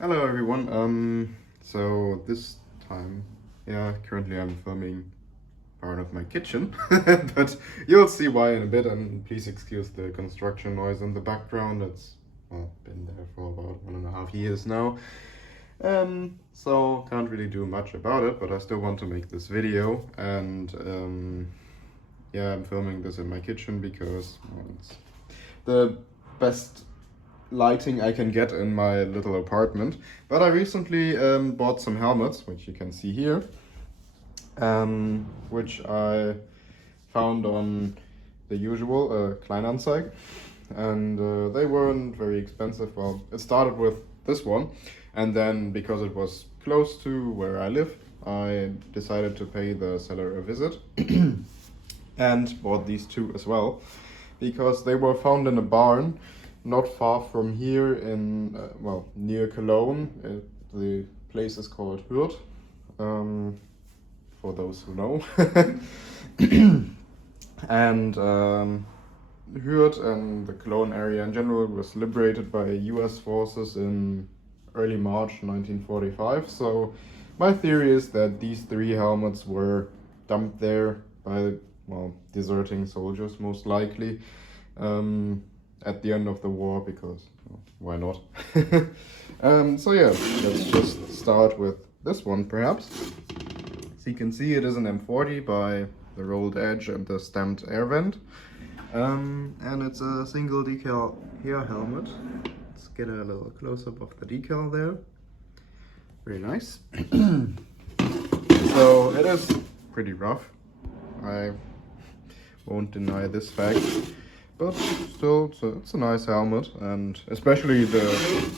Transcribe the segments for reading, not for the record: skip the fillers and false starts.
Hello everyone. So this time, currently I'm filming part of my kitchen, but you'll see why in a bit. And please excuse the construction noise in the background. It's been there for about 1.5 years now. So can't really do much about it, but I still want to make this video. And I'm filming this in my kitchen because it's the best lighting I can get in my little apartment. But I recently bought some helmets, which you can see here, which I found on the usual Kleinanzeigen, and they weren't very expensive. Well, it started with this one, and then because it was close to where I live, I decided to pay the seller a visit and bought these two as well because they were found in a barn not far from here in, near Cologne. The place is called Hürth, for those who know. And Hürth and the Cologne area in general was liberated by US forces in early March 1945. So my theory is that these three helmets were dumped there by, deserting soldiers, most likely. At the end of the war, because why not? Let's just start with this one perhaps. So you can see it is an M40 by the rolled edge and the stamped air vent, and it's a single decal hair helmet. Let's get a little close-up of the decal there. Very nice. So it is pretty rough, I won't deny this fact. But still, it's a nice helmet, and especially the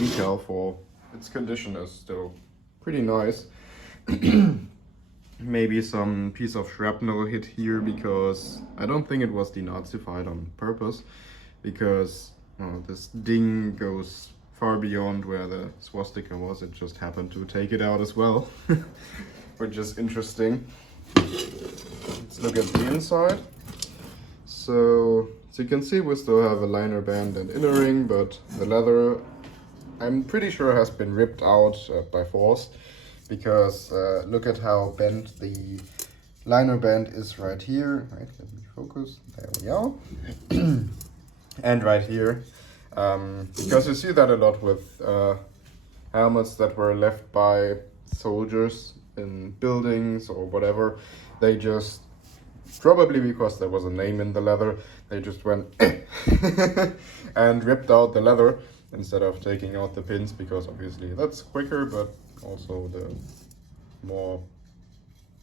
decal for its condition is still pretty nice. Maybe some piece of shrapnel hit here because I don't think it was denazified on purpose, because this ding goes far beyond where the swastika was. It just happened to take it out as well, which is interesting. Let's look at the inside. So you can see we still have a liner band and inner ring, but the leather, I'm pretty sure, has been ripped out by force, because look at how bent the liner band is right here. Right, let me focus. There we are. And right here, because you see that a lot with helmets that were left by soldiers in buildings or whatever. They just, probably because there was a name in the leather, they just went and ripped out the leather instead of taking out the pins, because obviously that's quicker, but also the more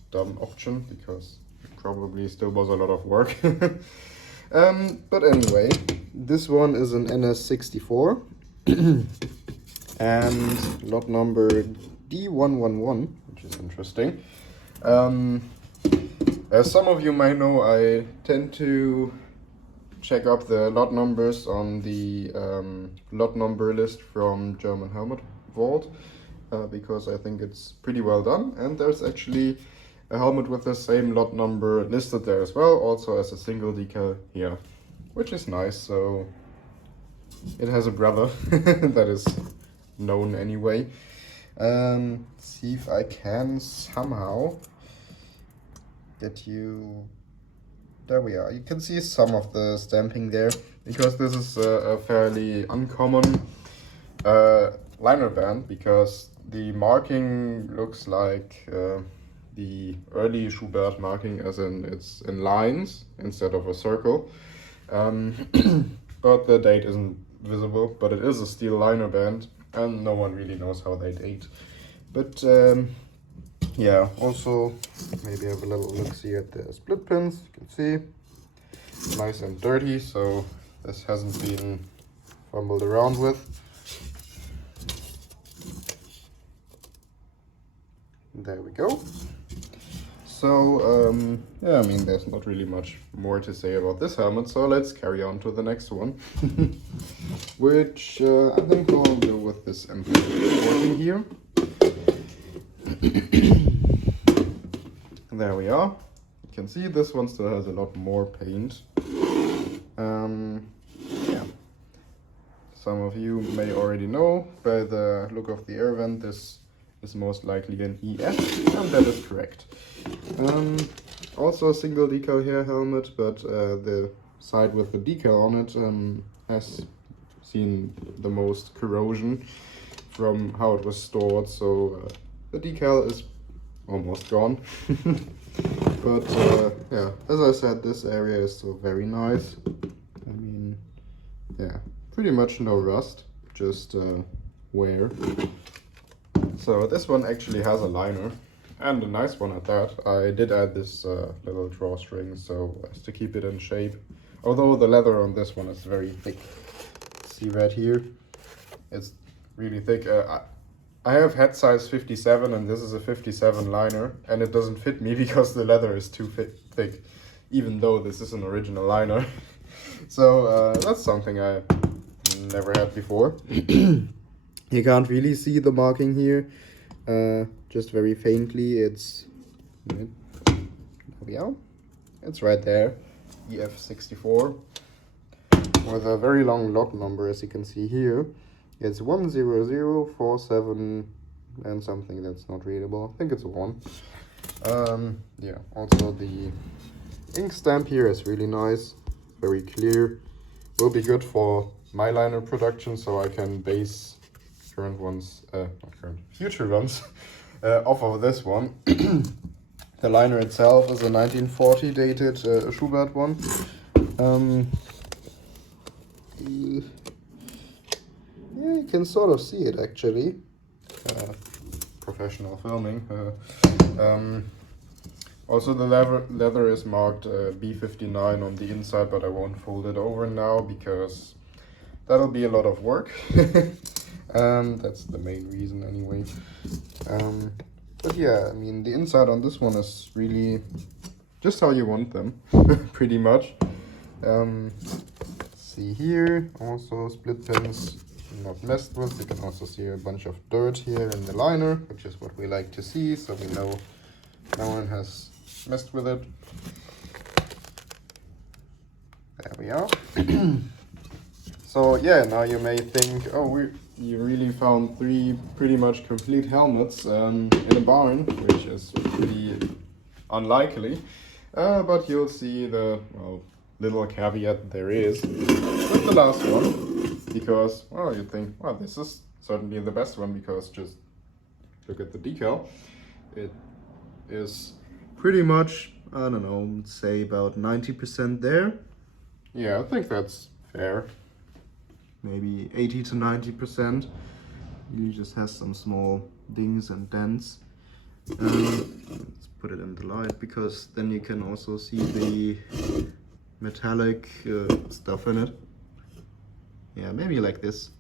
dumb option, because it probably still was a lot of work. But anyway, this one is an NS64 and lot number D111, which is interesting. As some of you might know, I tend to check up the lot numbers on the lot number list from German Helmet Vault, because I think it's pretty well done. And there's actually a helmet with the same lot number listed there as well, also as a single decal here, which is nice. So it has a brother that is known anyway. See if I can somehow get you. There we are. You can see some of the stamping there, because this is a fairly uncommon liner band, because the marking looks like the early Schubert marking, as in it's in lines instead of a circle. But the date isn't visible, but it is a steel liner band, and no one really knows how they date. But also maybe have a little look-see at the split pins. You can see, nice and dirty, so this hasn't been fumbled around with. There we go. So I mean, there's not really much more to say about this helmet, so let's carry on to the next one, which I think we'll go with this M40 here. There we are. You can see this one still has a lot more paint. some of you may already know by the look of the air vent, this is most likely an EF, and that is correct. Also a single decal here helmet, but the side with the decal on it has seen the most corrosion from how it was stored, so the decal is almost gone. But yeah, as I said, this area is still very nice. I mean, yeah, pretty much no rust, just wear. So this one actually has a liner, and a nice one at that. I did add this little drawstring so as to keep it in shape, although the leather on this one is very thick. See right here, it's really thick. I have head size 57 and this is a 57 liner, and it doesn't fit me because the leather is too thick, even though this is an original liner. So that's something I never had before. You can't really see the marking here, just very faintly. It's, there we are, it's right there, EF64, with a very long lot number, as you can see here. It's 10047 and something that's not readable. I think it's a 1. Yeah, also the ink stamp here is really nice, very clear. Will be good for my liner production, so I can base current ones, not current, future ones off of this one. The liner itself is a 1940 dated Schubert one. Yeah, you can sort of see it actually. Professional filming. Also the leather is marked B59 on the inside, but I won't fold it over now because that'll be a lot of work. That's the main reason anyway. But yeah, I mean, the inside on this one is really just how you want them, pretty much. See here, also split pins not messed with. You can also see a bunch of dirt here in the liner, which is what we like to see, so we know no one has messed with it. There we are. So yeah, now you may think, oh, you really found 3 pretty much complete helmets in a barn, which is pretty unlikely. But you'll see the, well, little caveat there is with the last one, because, well, you think, well, this is certainly the best one, because just look at the decal. It is pretty much, I don't know, say about 90% there. Yeah, I think that's fair. Maybe 80 to 90%. It just has some small dings and dents. Let's put it in the light, because then you can also see the metallic stuff in it. Yeah, maybe like this,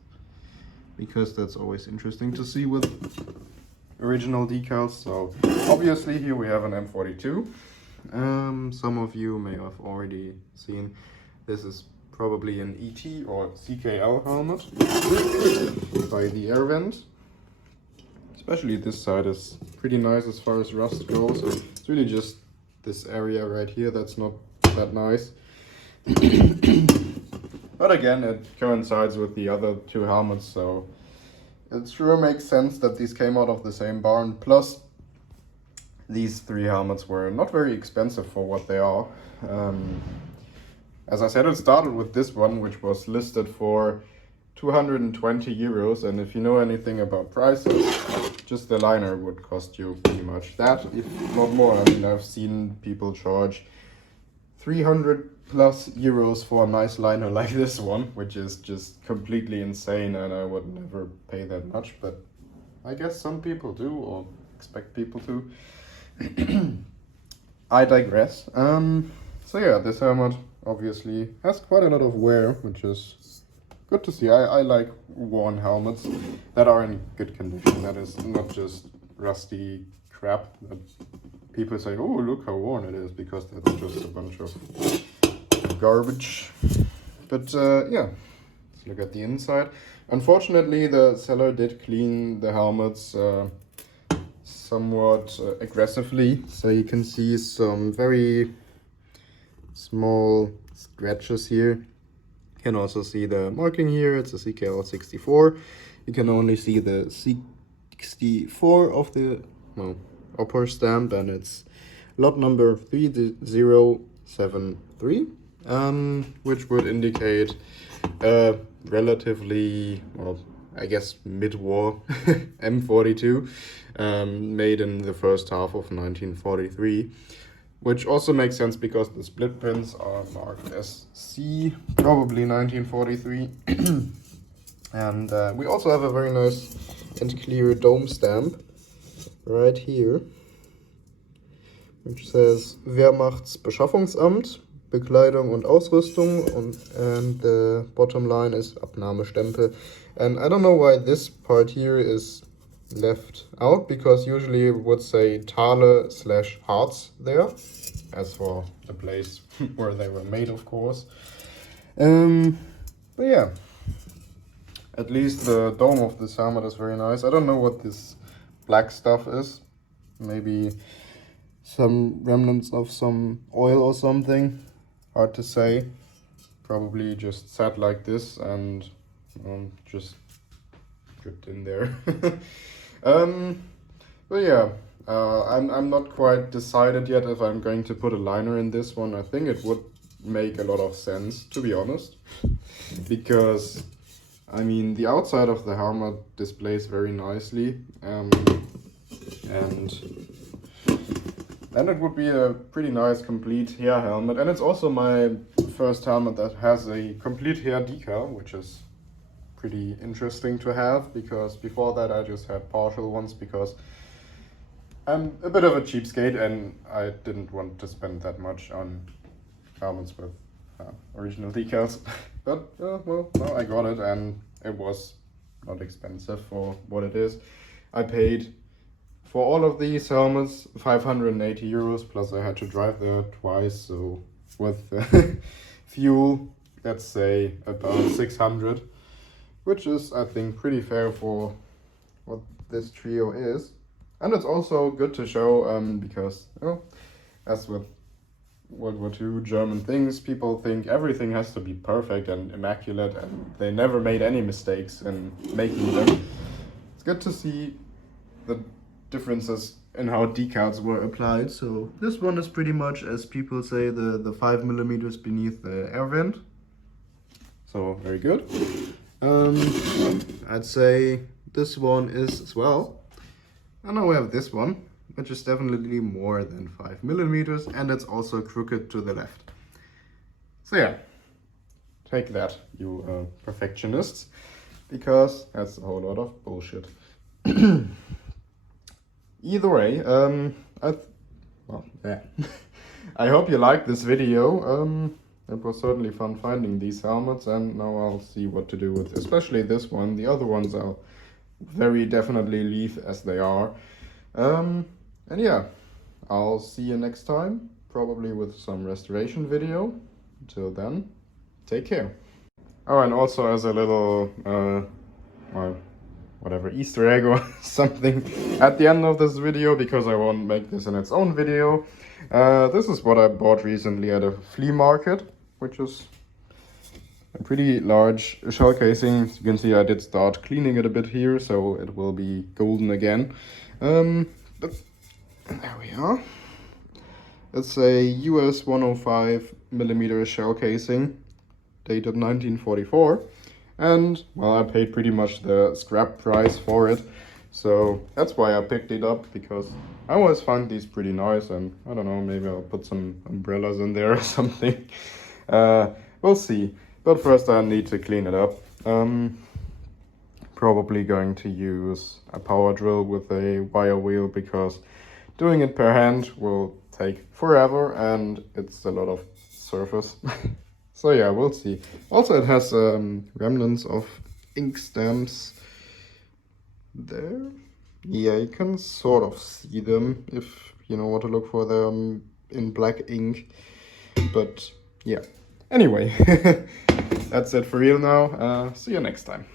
because that's always interesting to see with original decals. So obviously here we have an M42. Some of you may have already seen this is probably an ET or CKL helmet by the air vent. Especially this side is pretty nice as far as rust goes. It's really just this area right here that's not that nice. But again, it coincides with the other 2 helmets, so it sure makes sense that these came out of the same barn. Plus, these 3 helmets were not very expensive for what they are. As I said, it started with this one, which was listed for 220 euros, and if you know anything about prices, just the liner would cost you pretty much that, if not more. I mean, I've seen people charge 300 plus euros for a nice liner like this one, which is just completely insane, and I would never pay that much, but I guess some people do, or expect people to. I digress. So yeah, this helmet obviously has quite a lot of wear, which is good to see. I like worn helmets that are in good condition, that is not just rusty crap that people say, oh, look how worn it is, because that's just a bunch of garbage. But yeah, let's look at the inside. Unfortunately, the seller did clean the helmets somewhat aggressively, so you can see some very small scratches here You can also see the marking here, it's a CKL64. You can only see the 64 of the upper stamp, and it's lot number 3073, which would indicate a relatively, well, I guess mid-war M42, made in the first half of 1943. Which also makes sense because the split pins are marked as C, probably 1943. And we also have a very nice and clear dome stamp right here, which says Wehrmachtsbeschaffungsamt, Bekleidung und Ausrüstung, and the bottom line is Abnahmestempel. And I don't know why this part here is left out, because usually it would say Thale/Harz there, as for the place where they were made, of course. But yeah, at least the dome of this helmet is very nice. I don't know what this black stuff is. Maybe some remnants of some oil or something. Hard to say. Probably just sat like this and just dripped in there. But yeah, I'm not quite decided yet if I'm going to put a liner in this one. I think it would make a lot of sense, to be honest, because I mean the outside of the helmet displays very nicely, and it would be a pretty nice complete hair helmet. And it's also my first helmet that has a complete hair decal, which is pretty interesting to have, because before that I just had partial ones, because I'm a bit of a cheapskate and I didn't want to spend that much on helmets with original decals. But well, now I got it, and it was not expensive for what it is. I paid for all of these helmets 580 euros, plus I had to drive there twice, so with fuel, let's say about 600. Which is, I think, pretty fair for what this trio is. And it's also good to show, because, as with World War II German things, people think everything has to be perfect and immaculate, and they never made any mistakes in making them. It's good to see the differences in how decals were applied. So this one is pretty much, as people say, the 5 millimeters beneath the air vent. So, very good. I'd say this one is as well. And now we have this one, which is definitely more than 5 millimeters, and it's also crooked to the left. So yeah, take that, you perfectionists, because that's a whole lot of bullshit. Either way, I hope you liked this video. It was certainly fun finding these helmets, and now I'll see what to do with especially this one. The other ones I'll very definitely leave as they are. And yeah, I'll see you next time, probably with some restoration video. Until then, take care. Oh, and also as a little, whatever, Easter egg or something at the end of this video, because I won't make this in its own video. This is what I bought recently at a flea market, which is a pretty large shell casing. As you can see, I did start cleaning it a bit here, so it will be golden again. But there we are. It's a US 105 millimeter shell casing, dated 1944. And, well, I paid pretty much the scrap price for it. So that's why I picked it up, because I always find these pretty nice, and I don't know, maybe I'll put some umbrellas in there or something. We'll see. But first I need to clean it up. Probably going to use a power drill with a wire wheel, because doing it per hand will take forever and it's a lot of surface. So yeah, we'll see. Also, it has remnants of ink stamps there. Yeah, you can sort of see them if you know what to look for. Them in black ink. But yeah. Anyway, that's it for real now. See you next time.